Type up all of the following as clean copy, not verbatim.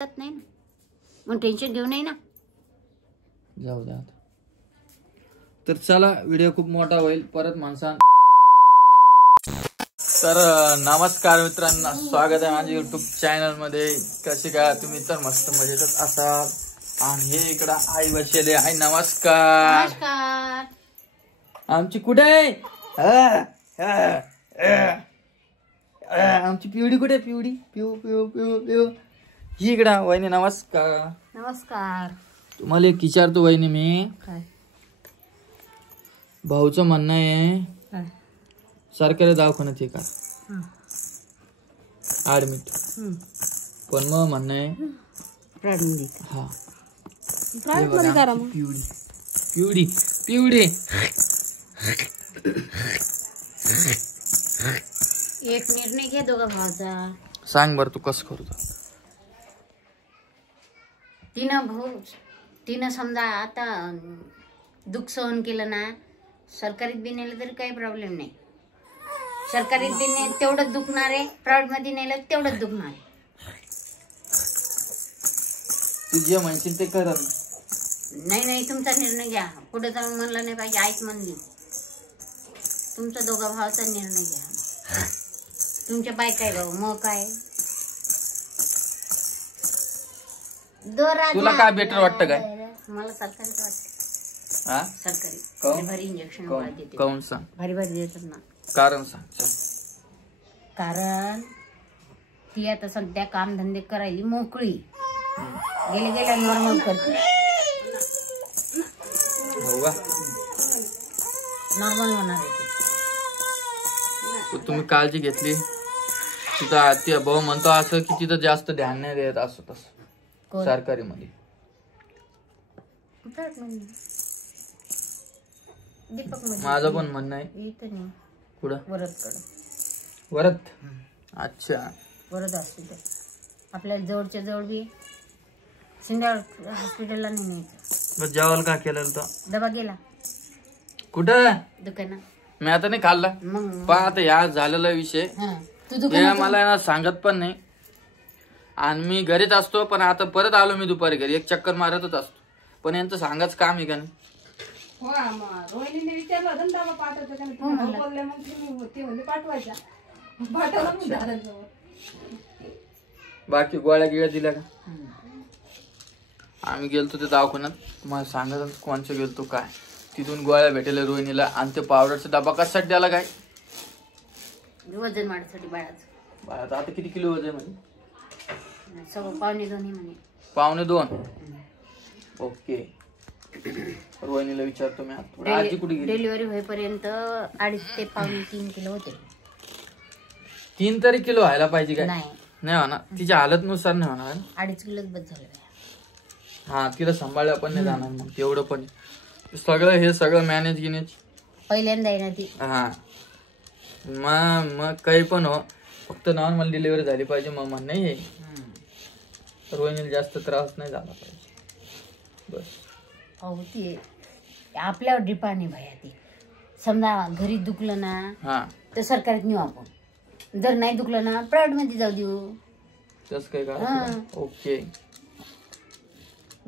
नाही ना, मग टेन्शन घेऊ नये ना. जाऊ द्या. तर चला, व्हिडिओ खूप मोठा होईल परत माणसां. तर नमस्कार मित्रांनो, स्वागत आहे माझ्या युट्यूब चॅनल मध्ये. कसे काय तुम्ही? तर मस्त मजेतच असाल. आणि हे इकडं आई बसलेले आहे. नमस्कार. नमस्कार. आमची कुठे आहे? आमची पिवडी कुठे? पिवडी पिऊ पिऊ पिऊ पिऊ ही इकडं. वहिनी नमस्कार. नमस्कार. तुम्हाला एक विचारतो वहिनी मी. काय? भाऊचं म्हणणं आहे काय? सरकारी दवाखान्यात हे का ऍडमिट, पण मग म्हणणं आहे प्रायव्हेट हा मध्ये करा मग. पिवडी पिवडी पिवडी एक निर्णय घे दोघा भावाचा. सांग बर तू कसं करतो? तिनं समजा आता दुःख सहन केलं ना, सरकारीत बी नेलं तरी काही प्रॉब्लेम नाही. सरकारीत बी तेवढंच दुखणार आहे, प्रायव्हेट मध्ये नेलं तेवढंच दुखणार आहे. तू जे म्हणशील ते कर. नाही, तुमचा निर्णय घ्या. पुढे जाऊन म्हणलं नाही पाहिजे आईच म्हणली. तुमचा दोघा भावाचा निर्णय घ्या. तुमच्या बाय काय भाऊ मग काय? तुला काय बेटर वाटतं? काय मला सरकारीच वाटतं. हा सरकारी भारी इंजेक्शन देते. काऊन सांग? भारी देतात ना. कारण सांग. कारण ती आता सध्या काम धंदे करायली मोकळी. गेल्या नॉर्मल करते. हो का? नॉर्मल होणार आहे. तुम्ही काळजी घेतली. तिथं भाऊ म्हणतो असं की तिथं जास्त ध्यान नाही देत असं तसं सरकारी मध्ये. दीपक माझं पण म्हणणं आहे. इथं नाही, कुठं? वरत. अच्छा, वरद हॉस्पिटल आपल्याला जवळच्या जवळ बी. शिंदे हॉस्पिटलला नाही न्यायचं. जेवायला का केलं तर? डबा गेला कुठं? दुकानात. मी आता नाही खाल्ला. मग पण आता या झालेला विषय मला ना सांगत पण नाही. आणि मी घरीच असतो. पण आता परत आलो मी दुपारी घरी. एक चक्कर मारतच असतो. पण यांचं सांगाच काम आहे का नाही? बाकी गोळ्या गिळ्या दिल्या का? आम्ही गेलतो ते दवाखान्यात. मला सांगत कोणचं गेलतो काय. तिथून गोळ्या भेटेल रोहिणीला. आणि ते पावडरचा डबा कशासाठी द्याला? काय वजन वाढीसाठी बाळाचं. आता किती किलो वजन म्हणजे? 1.25 म्हणे. 1.25. ओके. रोहिणीला विचारतो मी. आजी कुठे गेली? डिलिव्हरी होईपर्यंत 2.5 ते 3 किलो होते. 3 तरी किलो व्हायला पाहिजे काय? नाही होणार. तिच्या हालतनुसार नाही होणार. 2.5 किलोच बस झालं. हा, तिला सांभाळल्या पण नाही जाणार. मग तेवढं पण सगळं हे सगळं मॅनेज गिनेज पहिल्यांदा आहे ना ती. हा, मग काही पण हो, फक्त नॉर्मल डिलिव्हरी झाली पाहिजे. मग म्हण नाही रोहिणीला जास्त त्रास नाही झाला पाहिजे बस. हो, ती आपल्यावर डिपेंड आहे भैया. ती समजा घरी दुखलं ना हा तर सरकारीत नेऊ आपण. जर नाही दुखलं ना प्रायव्हेट मध्ये जाऊ देऊ. तस काय का? ओके.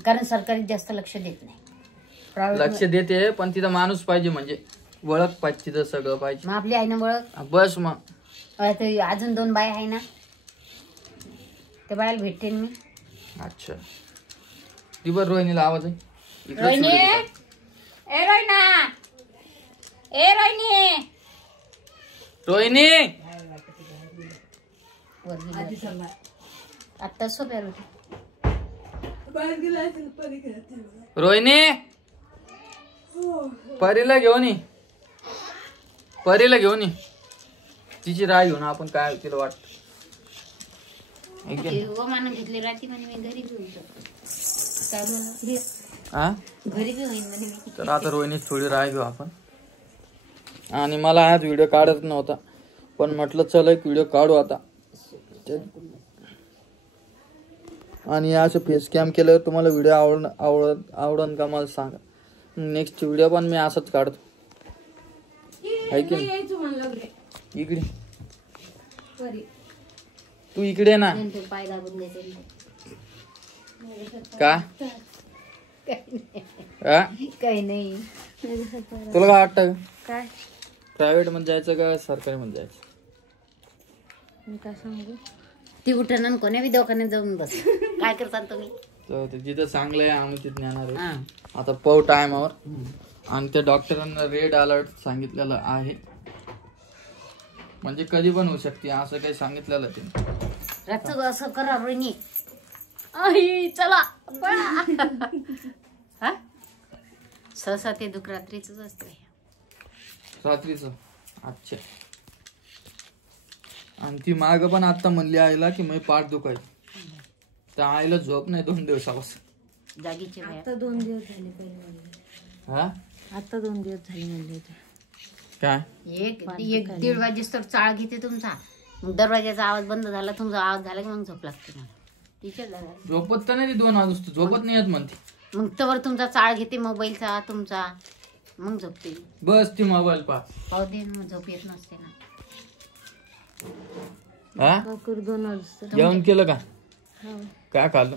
कारण सरकारीत जास्त लक्ष देत नाही. लक्ष देते पण तिथं माणूस पाहिजे. म्हणजे ओळख पाहिजे तिथं सगळं पाहिजे. मग आपली आहे ना ओळख. बस मग अजून 2 बाय आहे ना, ते बायाला भेटते मी. अच्छा, ती बरं रोहिणीला आवाज आहे. रोहिणी, ए रोहिणा, ए रोहिणी, रोहिणी आता सोप्या होती. रोहिणी, परीला घेऊन ये. परीला घेऊन ये. तिची राय घेऊन आपण काय तिला वाटत. मानून घेतली रात्री म्हणे मी घरी घेऊन घरी बी होईन म्हणे. तर आता रोहिणीच थोडी राय घेऊ आपण. आणि मला आज व्हिडिओ काढत नव्हता, पण म्हटलं चल एक व्हिडिओ काढू आता. आणि असं फेस कॅम केल्यावर तुम्हाला व्हिडिओ आवडन का मला सांगा. नेक्स्ट व्हिडिओ पण मी असंच काढतो. आहे की नाही? इकडे तू इकडे ना. पाय दाबून द्यायचे. का हा? काही नाही. तुला काय वाटतं? काय प्रायव्हेट मध्ये जायचं का सरकारी मध्ये जायचं? मी काय सांगू, ती उठण कोण्या बी दवाखान्यात जाऊन बस. काय करता तुम्ही? तर ते जिथं चांगलं आहे आम्ही तिथे नेणार आहे. हा. आता पाहू टायमावर. आणि त्या डॉक्टरांना रेड अलर्ट सांगितलेलं आहे, म्हणजे कधी पण होऊ शकते असं काही सांगितलेलं ते. रातचं असं करा रोहिणी. आई चला हा? सहसा ते दुःख रात्रीच असते. रात्रीच. अच्छा. आणि ती माग पण आता म्हणली आईला की मी पाठ दुखायची. त्या आईला झोप नाही 2 दिवसापासून. जागीचे आता 2 दिवस झाले पहिले. हा आता 2 दिवस झाले म्हणले होते. काय एक 1-1:30 वाजेस्तोवर चाळ घेते तुमचा. मग दरवाजाचा आवाज बंद झाला, तुमचा आवाज झाला की मग झोप लागते मला. टीचर झाला झोपत तर नाही 2 वाजता झोपत नाही येत म्हणते. मग तवर तुमचा चाळ घेते मोबाईलचा तुमचा, मग झोपते. बस ती मोबाईल पाहू दे मग झोप येत नसते ना. हा 2 वाजता जेवण केलं का? काय खाल्लं?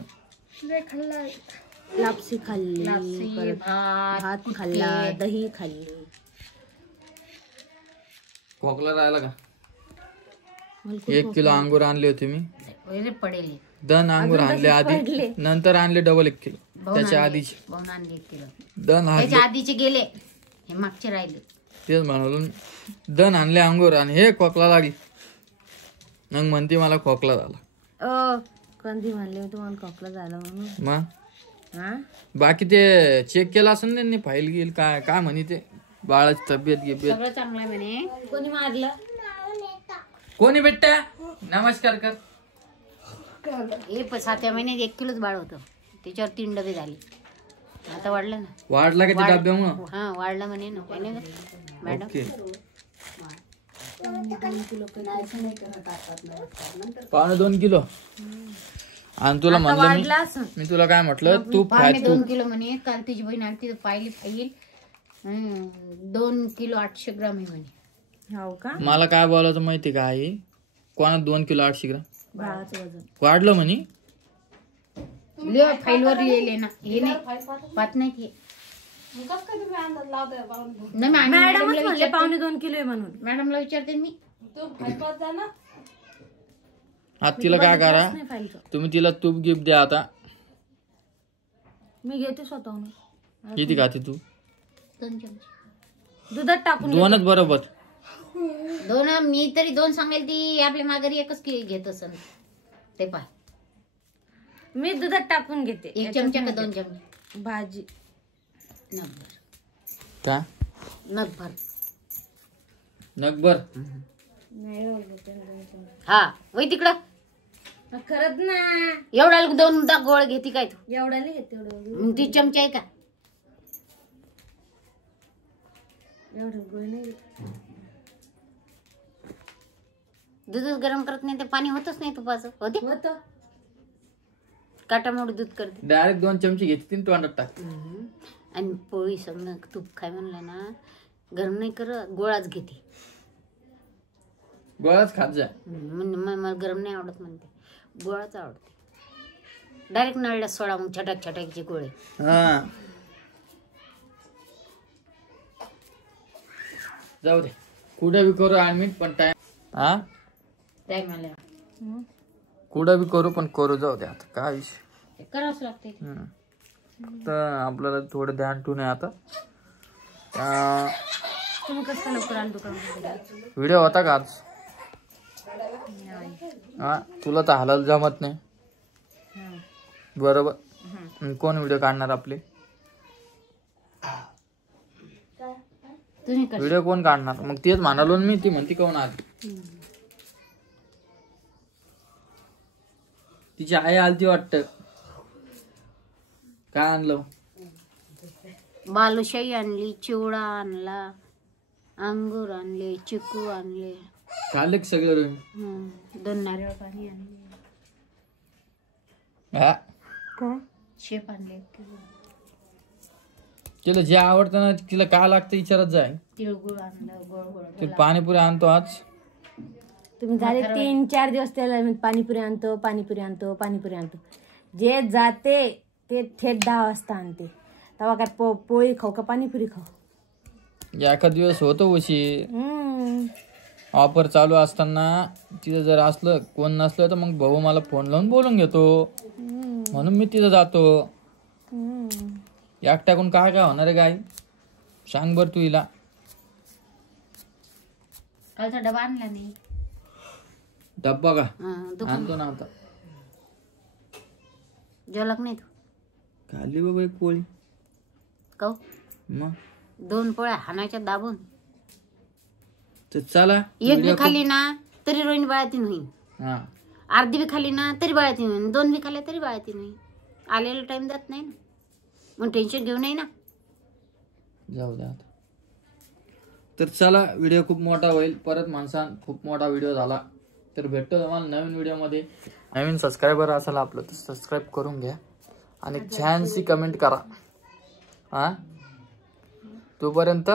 लापसी खाल्ली, लापसी, परत भात भात खाल्ला, दही खाल्ली. खोकला राहिला का? मला 1 किलो अंगूर आणले होते मी. वगैरे पडेल. 2 अंगूर आणले आधी, नंतर आणले डबल 1 किलो. त्याच्या आधीचे पाहून आणले 1 किलो. 2 त्याच्या आधीचे गेले, हे मागचे राहिले. तेच म्हणालो 2 आणले अंगूर आणि हे खोकला लागली. मग म्हणते मला खोकला झाला. कंदी म्हणले तुम्हाला खोकला झाला म्हणून. मग हा बाकी ते चेक केलं असं ना त्यांनी, फाईल घेईल काय काय म्हणे ते बाळाची तब्येत गिब्येत. सगळं चांगलं आहे म्हणे. कोणी मारलं? कोणी बेटा नमस्कार कर. हे 7व्या महिन्यात 1 किलोच बाळ होतं, त्याच्यावर 3 डबे झाले. आता वाढलं ना. वाढला का त्या डब्यामुळं? हा वाढलं म्हणे ना. काय नाही मॅडम. ओके. 1.25 किलो. आणि तुला म्हणलं वाढला असं. मी तुला काय म्हटलं तूप खाय 2 किलो म्हणे. काल तुझी बहीण आली तिथं पाहिली फाईल. 2 किलो 800 ग्राम आहे म्हणे. हो का? मला काय बोलायचं माहिती का आई, कोणा 2 किलो 800 ग्राम बाळाचं वजन वाढलं म्हणे. फाईलवर लिहिले ना. हे नाही पाहत नाही ते. नाही मॅडमला मॅडमच म्हणले विचारते. 1.25 किलो आहे म्हणून. मॅडमला विचारते मी. आता तिला काय करा, नाही फाईलचं. तुम्ही तिला तूप गिफ्ट द्या. आता मी घेते स्वतःहून. किती खाते तू? 2 चमचे. दुधात टाकून 2च बरोबर. 2 मी तरी 2 सांगेल, ती आपल्या माघारी 1च घेत असेल ते पाय. मी दुधात टाकून घेते. 1 चमचा का 2 चमचे? भाजी नगभर. काय नगभर. नगभर? हा वय तिकडं. खरंच ना. एवढा 2 गोळ घेते काय तू? एवढा नाही घेत. एवढं मग ती चमचा आहे का? एवढं गोळ नाही. दूधच गरम करत नाही ते पाणी होतच नाही तुपाचं. होते होतं. काटामोड दूध करते. डायरेक्ट 2 चमचे घेते तोंडात टाक. आणि पोळी सगळं तूप खाय म्हणलं ना, गरम नाही करत, गोळाच घेते. गोळाच खात जा. मला गरम नाही आवडत म्हणते, गोळाच आवडते. डायरेक्ट नळला सोडा मग छटाक छटाकचे गोळे. हा जाऊ दे, कुठे बी करू आम्ही पण टाइम. हा टाइम आल्या कुठं बी करू पण करू. जाऊ दे आता काय विषय, करावंच लागते. तर आपल्याला थोडं ध्यान ठेवून आहे आता. तुम्ही कसं लवकर आलं दुकानामध्ये? व्हिडिओ होता का आज? हा तुला तर हालायला जमत नाही बरोबर. कोण व्हिडिओ काढणार आपले? तुम्ही व्हिडिओ कोण काढणार? मग तेच म्हणालो मी. ती म्हणती कोण आली? तिची आई आलती वाटत. काय आणलं? बालुशाही आणली, चिवडा आणला, अंगूर आणले, चिकू आणले. खाल्ले का सगळे तुम्ही? 2 नारळ पाणी आणले. हा काय? शेप आणले. तिला जे आवडतं ना तिला काय लागतं विचारत जाय. तिळगुळ आणलं, गोळ गोळ. ते पाणीपुरी आणतो आज. तुम्ही झाले 3-4 दिवस त्याला पाणीपुरी आणतो, पाणीपुरी आणतो, पाणीपुरी आणतो. जे जाते ते थेट 10 वाजता आणते. तेव्हा काय पोळी खाऊ का पाणीपुरी खाऊ? एखाद दिवस होतो उशीर. ऑफर चालू असताना तिथं जर असलं कोण नसलं तर मग भाऊ मला फोन लावून बोलून घेतो, म्हणून मी तिथं जातो. एकट्याकून काय काय होणार आहे काय सांग बर तू हिला. कालचा डबा आणला नाही. डब्बा का दुकान आणतो ना आता. जेवला नाही तू? खाल्ली बाबा एक पोळी. काऊ मग 2 पोळ्या हाणायच्या दाबून. तर चला एक बी खाली ना तरी रोहिणी बाळातीन होईल. हा अर्धी बी खाली ना तरी बाळातीन होईल. 2 बी खाल्ल्या तरी बाळातीन होईल. आलेला टाइम जात नाही ना, मग टेन्शन घेऊ नये ना. जाऊ द्या आता. तर चला व्हिडिओ खूप मोठा होईल परत माणसां. खूप मोठा व्हिडिओ झाला तर भेटतो तुम्हाला नवीन व्हिडिओमध्ये. नवीन सबस्क्रायबर असेल आपलं तर सबस्क्राईब करून घ्या आणि छानशी कमेंट करा. हा तोपर्यंत